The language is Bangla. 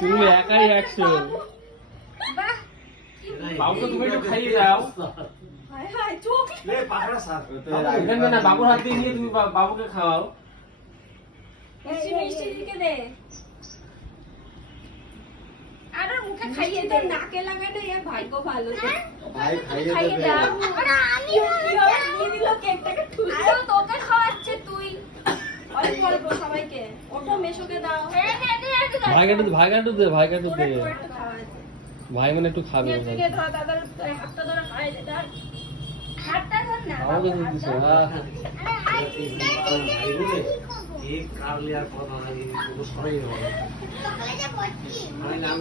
তুমি একাই 100। বাবুকে তুমি একটু খাইয়ে দাও। না বাবুর হাত দিয়ে নিয়ে তুমি বাবুকে খাওয়াও। আর মুখে খাইয়ে দে, নাকে লাগানো এর ভাগ্য ভালো। ভাই খাইয়ে দাও। আরে আমি নিয়ে দিল কেকটাকে ঠুসে। আরে তোকে খাওয়াচ্ছে তুই। অল্প অল্প সবাইকে। ওটা মেশোকে দাও। ভাইকাটু দে। ভাই মানে একটু খাবে। হাতটা ধরে খাইয়ে দে। হাতটা ধর না। আমাকে দিছে। কেক কাটলে আর কথা নাই, সবাই হবে। আমি নাম